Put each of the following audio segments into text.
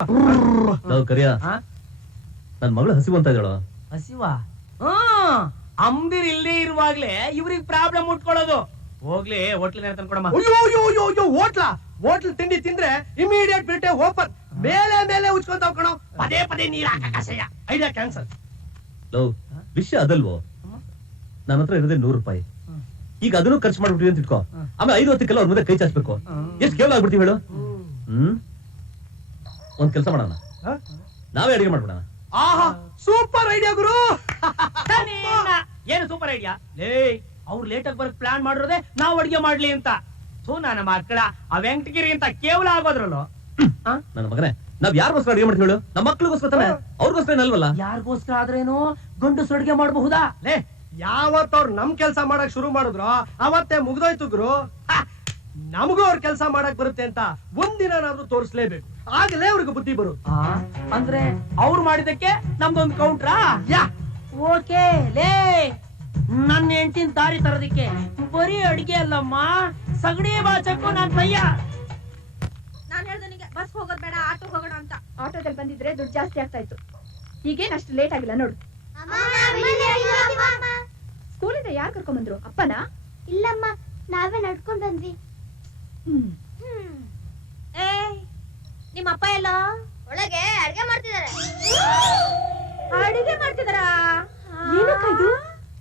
ಕರಿಯ ನನ್ ಮಗಳು ಹಸಿವು ಅಂತ ಇದ್ದಾಳ. ಹಸಿವ ಅಂಬಿರ್ ಇಲ್ಲದೆ ಇರುವಾಗ್ಲೇ ಇವ್ರಿಗೆ ಪ್ರಾಬ್ಲಮ್ ಉಟ್ಕೊಳ್ಳೋದು. ಹೋಗ್ಲಿ ಹೋಟ್ಲಿನ ತಂದ್ಕೊಡಮ್ಮ. ಹೋಟ್ಲ್ ತಿಂಡಿ ತಿಂದ್ರೆ ಇಮಿಡಿಯೇಟ್ ಬಿಟ್ಟೆ ಓಪನ್ ಮೇಲೆ ಮೇಲೆ ಉಚ್ಕೊಂತಾವ್ ಕಣೋ. ಪದೇ ಪದೇ ನೀರ್ ಹಾಕಸಯ್ಯ. Idea cancel. ವಿಷಯ ಅದಲ್ವೋ, ನನ್ನ ಹತ್ರ ಇರೋದೇ 100 ರೂಪಾಯಿ. ಈಗ ಅದನ್ನು ಖರ್ಚು ಮಾಡ್ಬಿಟ್ವಿ ಅಂತ ಇಟ್ಕೋ. ಆಮೇಲೆ 5 ಹೊತ್ತಿಗೆಲ್ಲ ಅವ್ರ ಮುಂದೆ ಕೈ ಚಾಚ್ಬೇಕು. ಎಷ್ಟು ಕೇವಲ ಆಗ್ಬಿಡ್ತೀವಿ ಹೇಳು. ಒಂದ್ ಕೆಲಸ ಮಾಡೋಣ, ನಾವೇ ಅಡಿಗೆ ಮಾಡ್ಬಿಡೋಣ. ಆಹಾ, ಸೂಪರ್ ಐಡಿಯಾ ಗುರು. ಏನು ಸೂಪರ್ ಐಡಿಯಾ? ಅವ್ರು ಲೇಟ್ ಆಗಿ ಬರಕ್ ಪ್ಲಾನ್ ಮಾಡಿರೋದೇ ನಾವು ಅಡಿಗೆ ಮಾಡ್ಲಿ ಅಂತ. ನನ್ನ ಮಕ್ಕಳ ಆ ವೆಂಕಟಗಿರಿ ಅಂತ ಕೇವಲ ಆಗೋದ್ರಲ್ಲೋ. ನನ್ನ ಮಗನೇ, ನಾವ್ ಯಾರಿಗೋಸ್ಕರ ಅಡಿಗೆ ಮಾಡ್ತೀವಿ ಹೇಳು? ನಮ್ಮ ಮಕ್ಳಿಗೋಸ್ಕರ ತಾನೆ, ಅವ್ರಿಗೋಸ್ಕರ ಅಲ್ವಲ್ಲ. ಯಾರಿಗೋಸ್ಕರ ಆದ್ರೇನು ಗಂಡಸರು ಅಡಿಗೆ ಮಾಡಬಹುದಾ? ಯಾವತ್ತ ಅವ್ರು ನಮ್ ಕೆಲ್ಸ ಮಾಡಕ್ ಶುರು ಮಾಡಿದ್ರು ಅವತ್ತೇ ಮುಗ್ದೋಯ್ತು ಗುರು. ನಮಗೂ ಅವ್ರ ಕೆಲ್ಸ ಮಾಡಕ್ ಬರುತ್ತೆ ಅಂತ ಒಂದಿನಾದ್ರೂ ತೋರಿಸ್ಲೇಬೇಕು, ಆಗಲೇ ಅವ್ರಿಗೆ ಬುದ್ಧಿ ಬರುತ್ತೆ. ಅಂದ್ರೆ ಅವ್ರು ಮಾಡಿದಕ್ಕೆ ನಮ್ದೊಂದು ಕೌಂಟ್ರಾ? ಓಕೆ ಲೇ, ನನ್ನ ಹೆಂಡತಿನ ದಾರಿ ತರೋದಿಕ್ಕೆ ಬರೀ ಅಡಿಗೆ ಅಲ್ಲಮ್ಮ, ಸಗಣಿ ಬಾಚಕ್ಕೂ ನಾನ್ ತಯ್ಯಾರ್. ನಾನ್ ಹೇಳ್ದೆ ನಿಂಗೆ ಬಸ್ ಹೋಗೋದ್ ಬೇಡ, ಆಟೋ ಹೋಗೋಣ ಅಂತ. ಆಟೋದಲ್ಲಿ ಬಂದಿದ್ರೆ ದುಡ್ಡು ಜಾಸ್ತಿ ಆಗ್ತಾ ಇತ್ತು. ಈಗೇನ್ ಅಷ್ಟು ಲೇಟ್ ಆಗಿಲ್ಲ ನೋಡು. ಸ್ಕೂಲಿಂದ ಯಾರು ಕರ್ಕೊಂಡ್ ಬಂದ್ರು? ಅಪ್ಪನ? ಇಲ್ಲಮ್ಮ, ನಾವೇ ನಡ್ಕೊಂಡ್ ಬಂದ್ವಿ. ನಿಮ್ಮ ಅಪ್ಪ ಎಲ್ಲ ಒಳಗೆ ಅಡಿಗೆ ಮಾಡ್ತಿದಾರೆ. ಅಡಿಗೆ ಮಾಡ್ತಿದಾರ? ಏನಕ್ಕಾಯ್ತು?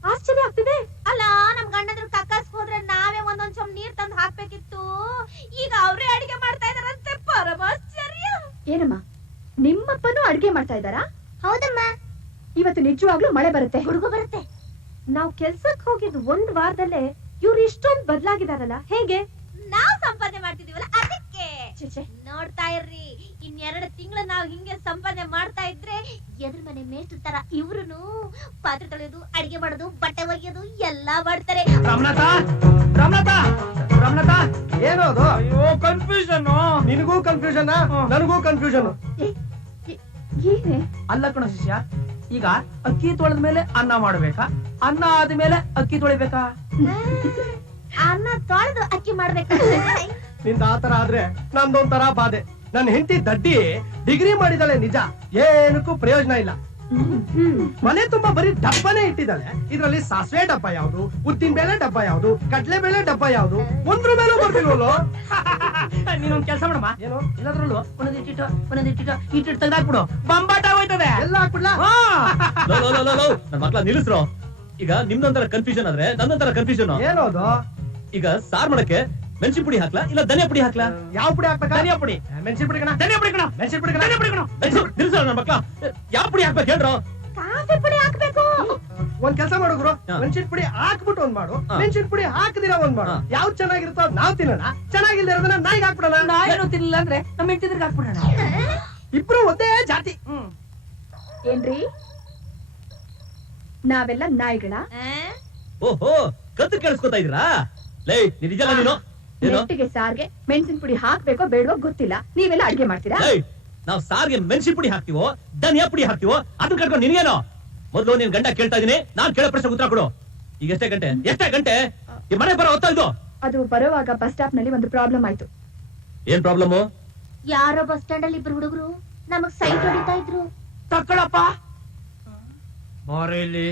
ಆಶ್ಚರ್ಯ ಆಗ್ತಿದೆ. ಅಲ್ಲ, ನಮ್ ಗಂಡಂದ್ರ ಕಕ್ಕಸ್ ಹೋದ್ರೆ ನಾವೇ ಒಂದೊಂದ್ ಚಮ್ ನೀರ್ ತಂದು ಹಾಕ್ಬೇಕಿತ್ತು. ಈಗ ಅವ್ರೇ ಅಡಿಗೆ ಮಾಡ್ತಾ ಇದಾರಂತೆ. ಪರಮಾಶ್ಚರ್ಯ. ಏನಮ್ಮ, ನಿಮ್ಮಪ್ಪನೂ ಅಡಿಗೆ ಮಾಡ್ತಾ ಇದ್ದಾರಾ? ಹೌದಮ್ಮ. ಇವತ್ತು ನಿಜವಾಗ್ಲೂ ಮಳೆ ಬರುತ್ತೆ, ಹುಡುಗ ಬರುತ್ತೆ. ನಾವ್ ಕೆಲ್ಸಕ್ ಹೋಗಿದ್ 1 ವಾರದಲ್ಲೇ ಇವ್ರು ಇಷ್ಟೊಂದು ಬದ್ಲಾಗಿದಾರಲ್ಲ, ಹೇಗೆ? ನಾವ್ ಸಂಪಾದನೆ ಮಾಡ್ತಿದೀವಲ್ಲ ಅದಕ್ಕೆ. ನೋಡ್ತಾ ಇರ್ರಿ, 2 ತಿಂಗಳು ನಾವ್ ಹಿಂಗೆ ಸಂಪಾದನೆ ಮಾಡ್ತಾ ಇದ್ರೆ ಎದ್ರ ಮನೆ ಮೇಷ್ಟ್ರ ತರ ಇವ್ರುನು ಪಾತ್ರೆ ತೊಳೆಯೋದು, ಅಡಿಗೆ ಮಾಡೋದು, ಬಟ್ಟೆ ಒಗೆಯೋದು ಎಲ್ಲಾ ಮಾಡ್ತಾರೆ. ಏನೋ ಅದು? ಅಯ್ಯೋ ಕನ್ಫ್ಯೂಷನ್. ನಿನಗೂ ಕನ್ಫ್ಯೂಷನ್, ನನಗೂ ಕನ್ಫ್ಯೂಷನ್. ಏನೇ? ಅಲ್ಲ ಕಣ ಶಿಷ್ಯ, ಈಗ ಅಕ್ಕಿ ತೊಳೆದ ಮೇಲೆ ಅನ್ನ ಮಾಡ್ಬೇಕಾ, ಅನ್ನ ಆದ್ಮೇಲೆ ಅಕ್ಕಿ ತೊಳಿಬೇಕಾ? ಅನ್ನ ತೊಳೆದು ಅಕ್ಕಿ ಮಾಡ್ಬೇಕು. ನಿಂದ ಆತರ ಆದ್ರೆ ನಮ್ದೊಂಥರ ಬಾಧೆ. ನನ್ನ ಹೆಂಡತಿ ದಡ್ಡಿ ಡಿಗ್ರಿ ಮಾಡಿದಾಳೆ ನಿಜ, ಏನಕ್ಕೂ ಪ್ರಯೋಜನ ಇಲ್ಲ. ಮನೆ ತುಂಬಾ ಬರೀ ಡಬ್ಬನೇ ಇಟ್ಟಿದ್ದಾಳೆ. ಇದ್ರಲ್ಲಿ ಸಾಸಿವೆ ಡಬ್ಬ ಯಾವ್ದು, ಉದ್ದಿನ ಬೇಳೆ ಡಬ್ಬ ಯಾವ್ದು, ಕಡ್ಲೆ ಬೇಳೆ ಡಬ್ಬ ಯಾವ್ದು, ಒಂದ್ರ ಮೇಲೂ ಬರ್ತಿಲ್ವಲ್ಲೋ. ನೀನೊಂದ್ ಕೆಲಸ ಮಾಡಮ್ಮ, ಏನು? ಎಲ್ಲದ್ರಲ್ಲೂ ಒಂದೊಂದಿಟ್ಟು ತೆಗ್ದಾಕ್ಬಿಡು, ಬಂಬಾಟ ಹೋಯ್ತದೆ. ಎಲ್ಲ ಹಾಕ್ಬಿಡ್ಲಾ? ನನ್ ಮಕ್ಳ ನಿಲ್ಲಿಸ್ರು. ಈಗ ನಿಮ್ದೊಂಥರ ಕನ್ಫ್ಯೂಷನ್ ಆದ್ರೆ ನನ್ನೊಂಥರ ಕನ್ಫ್ಯೂಷನ್. ಏನೋದು? ಈಗ ಸಾರ್ ಮಾಡಕ್ಕೆ ಮೆಣಸಿನ ಪುಡಿ ಹಾಕ್ಲಾ ಇಲ್ಲ ಧನಿಯಾ ಪುಡಿ ಹಾಕ್ಲಾ? ಯಾವ ಪುಡಿ ಹಾಕ್ಬೇಕಾ? ಧನಿಯಾ ಪುಡಿ. ಮೆಣಸಿನ ಪುಡಿ ಕಣ. ಧನಿಯಾ ಪುಡಿ ಕಣ. ಮೆಣಸಿನ ಪುಡಿ ಕಣ. ಧನಿಯಾ ಪುಡಿ ಕಣ. ನಿಲ್ಸಲ್ಲ ನನ್ನ ಮಕ್ಳ, ಯಾವ ಪುಡಿ ಹಾಕ್ಬೇಕು ಹೇಳ್ರು? ಕಾಫಿ ಪುಡಿ ಹಾಕ್ಬೇಕು. ಒಂದ್ ಕೆಲಸ ಮಾಡುಗ್ರು, ಮೆಣಸಿನ ಪುಡಿ ಹಾಕ್ಬಿಟ್ಟು ಒಂದ್ ಮಾಡು, ಮೆಣಸಿನ ಪುಡಿ ಹಾಕದಿರ ಒಂದ್ ಮಾಡು. ಯಾವ್ದು ಚೆನ್ನಾಗಿರುತ್ತೋ ಅದ್ ನಾವ್ ತಿನ್ನೋಣ, ಚೆನ್ನಾಗಿಲ್ದೇ ಇರೋದನ್ನ ನಾಯಿಗೆ ಹಾಕ್ಬಿಡೋಣ. ನಾಯಿನೂ ತಿನ್ನಿಲ್ಲ ಅಂದ್ರೆ ನಮ್ಮ ಹೆಂಡತಿದ್ರಿಗೆ ಹಾಕ್ಬಿಡೋಣ. ಇಬ್ರು ಒಂದೇ ಜಾತಿ. ಏನ್ರಿ, ನಾವೆಲ್ಲ ನಾಯಿಗಳ? ಓಹೋ, ಕತ್ತು ಕೇಳಿಸ್ಕೊತಾ ಇದೀರಾ? ಲೇ, ನಿಜಲ್ಲ ನೀನು? ನೆಟ್ಟಿಗೆ ಸಾರ್ಗೆ ಮೆಣಸಿನ ಪುಡಿ ಹಾಕ್ಬೇಕೋ ಬೇಡವೋ ಗೊತ್ತಿಲ್ಲ, ನೀವೆಲ್ಲ ಅಡ್ಗೆ ಮಾಡ್ತೀರಾ? ನಾವ್ ಸಾರ್ಗೆ ಮೆಣಸಿನ ಪುಡಿ ಹಾಕ್ತಿವೋ ಧನಿಯಾ ಪುಡಿ ಹಾಕ್ತಿವೋ ಅದನ್ನ ಕರ್ಕೊಂಡು ನಿನ್ಗೇನೋ? ಮೊದ್ಲು ನೀನ್ ಗಂಡ ಕೇಳ್ತಾ ಇದೀನಿ, ನಾನ್ ಕೇಳೋ ಪ್ರಶ್ನೆ ಉತ್ತರ ಕೊಡು. ಈಗ ಎಷ್ಟೇ ಗಂಟೆ ಈ ಮನೆ ಬರೋ ಹೊತ್ತ ಇದು? ಅದು ಬರುವಾಗ ಬಸ್ ಸ್ಟಾಪ್ ನಲ್ಲಿ ಒಂದು ಪ್ರಾಬ್ಲಮ್ ಆಯ್ತು. ಏನ್ ಪ್ರಾಬ್ಲಮ್? ಯಾರೋ ಬಸ್ ಸ್ಟ್ಯಾಂಡ್ ಅಲ್ಲಿ 2 ಹುಡುಗರು ನಮಗ್ ಸೈಟ್ ಹೊಡಿತಾ ಇದ್ರು. ತಕ್ಕಳಪ್ಪ, ಬಾರಿ ಇಲ್ಲಿ,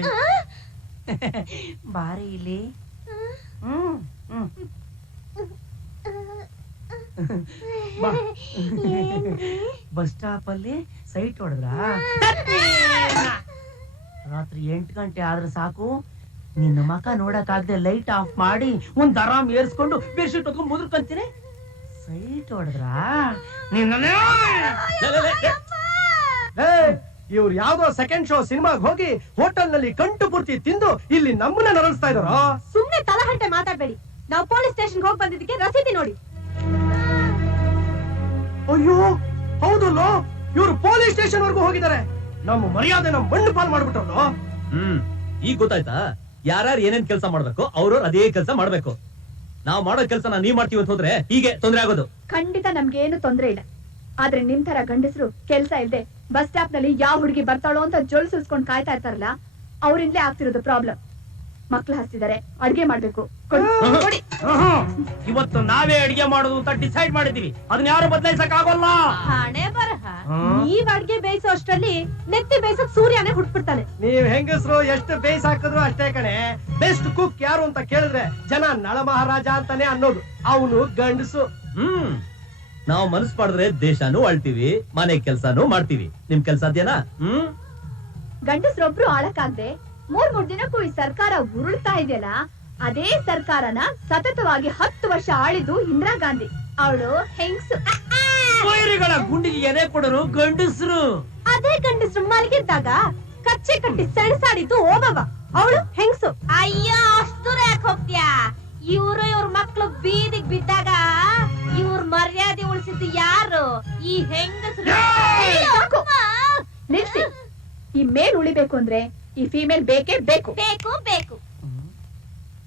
ಬಾರಿ ಇಲ್ಲಿ. ಬಸ್ ಸ್ಟಾಪ್ ಅಲ್ಲಿ ಸೈಟ್ ಹೊಡೆದ್ರ? ರಾತ್ರಿ 8 ಗಂಟೆ ಆದ್ರೆ ಸಾಕು, ನಿನ್ನ ಮಕ ನೋಡಕ್ ಆಗದೆ ಲೈಟ್ ಆಫ್ ಮಾಡಿ ಒಂದ್ ಆರಾಮ್ ಏರ್ಸ್ಕೊಂಡು ಬೆಡ್ಶೀಟ್ ಹೊತ್ಕೊಂಡು ಮುದ್ರಕಂತೀನಿ. ಸೈಟ್ ಹೊಡೆದ್ರ ಇವ್ರು ಯಾವ್ದೋ ಸೆಕೆಂಡ್ ಶೋ ಸಿನಿಮಾಗ್ ಹೋಗಿ ಹೋಟೆಲ್ ನಲ್ಲಿ ಕಂಟು ಪೂರ್ತಿ ತಿಂದು ಇಲ್ಲಿ ನಮ್ಮನ್ನ ನರಳಿಸ್ತಾ ಇದಾರೋ. ಸುಮ್ನೆ ತಲಹಂಟೆ ಮಾತಾಡ್ಬೇಡಿ. ನಾವು ಪೊಲೀಸ್ ಸ್ಟೇಷನ್ ಹೋಗಿ ಬಂದಿದ್ದಕ್ಕೆ ರಸೀದಿ ನೋಡಿ. ಅಯ್ಯೋ ಹೌದಲ್ಲ, ಇವ್ರು ಪೊಲೀಸ್ ಸ್ಟೇಷನ್ ವರ್ಗೂ ಹೋಗಿದ್ದಾರೆ. ನಮ್ಮ ಮರ್ಯಾದೆ ನಮ್ಮ ಮಣ್ಣು ಪಾಲ್ ಮಾಡ್ಬಿಟ್ರಲ್ಲ. ಈಗ ಗೊತ್ತಾಯ್ತಾ? ಯಾರ್ಯಾರು ಏನೇನ್ ಕೆಲಸ ಮಾಡ್ಬೇಕು ಅವ್ರವ್ರು ಅದೇ ಕೆಲಸ ಮಾಡ್ಬೇಕು. ನಾವ್ ಮಾಡೋ ಕೆಲ್ಸನ ನೀವ್ ಮಾಡ್ತೀವಿ ಅಂತ ಹೋದ್ರೆ ಹೀಗೆ ತೊಂದ್ರೆ ಆಗೋದು. ಖಂಡಿತ ನಮ್ಗೇನು ತೊಂದ್ರೆ ಇಲ್ಲ, ಆದ್ರೆ ನಿಮ್ ತರ ಗಂಡಸರು ಕೆಲ್ಸ ಇಲ್ದೆ ಬಸ್ ಸ್ಟಾಪ್ ನಲ್ಲಿ ಯಾವ ಹುಡುಗಿ ಬರ್ತಾಳೋ ಅಂತ ಜೊಲ್ ಸುಲ್ಸ್ಕೊಂಡ್ ಕಾಯ್ತಾ ಇರ್ತಾರಲ್ಲ, ಅವ್ರಿಂದಲೇ ಆಗ್ತಿರೋದು ಪ್ರಾಬ್ಲಮ್. ಮಕ್ಳು ಹಸ್ತಿದ್ದಾರೆ, ಅಡ್ಗೆ ಮಾಡ್ಬೇಕು. ಕೊಡಿ. ಇವತ್ತು ನಾವೇ ಅಡಿಗೆ ಮಾಡೋದು ಅಂತ ಡಿಸೈಡ್ ಮಾಡಿದೀವಿ. ಅದನ್ನ ಯಾರು ಬದಲಾಯಿಸಕ್ ಆಗೋಲ್ಲ. ಹಣೆ ಬರಹ. ನೀವ್ ಅಡ್ಗೆ ಬೇಯಿಸೋ ಅಷ್ಟ್ರಲ್ಲಿ ನೆತ್ತಿ ಬೇಯಿಸೋಕ್ ಸೂರ್ಯನೇ ಹುಟ್ಬಿಡ್ತಾನೆ. ನೀವ್ ಹೆಂಗಸರು ಎಷ್ಟು ಬೇಯಿಸ್ ಹಾಕಿದ್ರು ಅಷ್ಟೇ ಕಣೆ. ಬೆಸ್ಟ್ ಕುಕ್ ಯಾರು ಅಂತ ಕೇಳಿದ್ರೆ ಜನ ನಳ ಮಹಾರಾಜ ಅಂತಾನೆ ಅನ್ನೋದು. ಅವನು ಗಂಡಸು. ನಾವು ಮನಸ್ಸು ಮಾಡಿದ್ರೆ ದೇಶನೂ ಆಳ್ತೀವಿ, ಮನೆ ಕೆಲ್ಸಾನು ಮಾಡ್ತೀವಿ. ನಿಮ್ ಕೆಲ್ಸ ಅದೇನಾ? ಗಂಡಸ್ರೊಬ್ರು ಆಳಕ್ಕಾಗ್ದೆ 3 ದಿನಕ್ಕೂ ಈ ಸರ್ಕಾರ ಉರುಳ್ತಾ ಇದೆಯಲ್ಲ, ಅದೇ ಸರ್ಕಾರನ ಸತತವಾಗಿ 10 ವರ್ಷ ಆಳಿದ್ದು ಇಂದಿರಾ ಗಾಂಧಿ. ಅವಳು ಹೆಂಗ್ಸು. ವೈರಿಗಳ ಗುಂಡಿಗೆ ಎದೆ ಕೊಡರು ಗಂಡಸರು. ಅದೇ ಗಂಡಸ್ರು ಮಲಗಿದ್ದಾಗ ಕಚ್ಚೆ ಕಟ್ಟಿ ಸೆಣಸಾಡಿದ್ದು ಓಬವ್ವ. ಅವಳು ಹೆಂಗ್ಸು. ಅಯ್ಯೋ ಅಷ್ಟು ದೂರ ಯಾಕೆ ಹೋಗ್ತೀಯಾ? ಇವ್ರ ಮಕ್ಳು ಬೀದಿಗೆ ಬಿದ್ದಾಗ ಇವ್ರ ಮರ್ಯಾದೆ ಉಳಿಸಿದ್ದು ಯಾರು? ಈ ಹೆಂಗಸರು. ಸಾಕು. ನಿಲ್ಸಿ. ಈ ಮೇಲ್ ಉಳಿಬೇಕು ಅಂದ್ರೆ ಈ ಫೀಮೇಲ್ ಬೇಕೇ ಬೇಕು. ಬೇಕು ಬೇಕು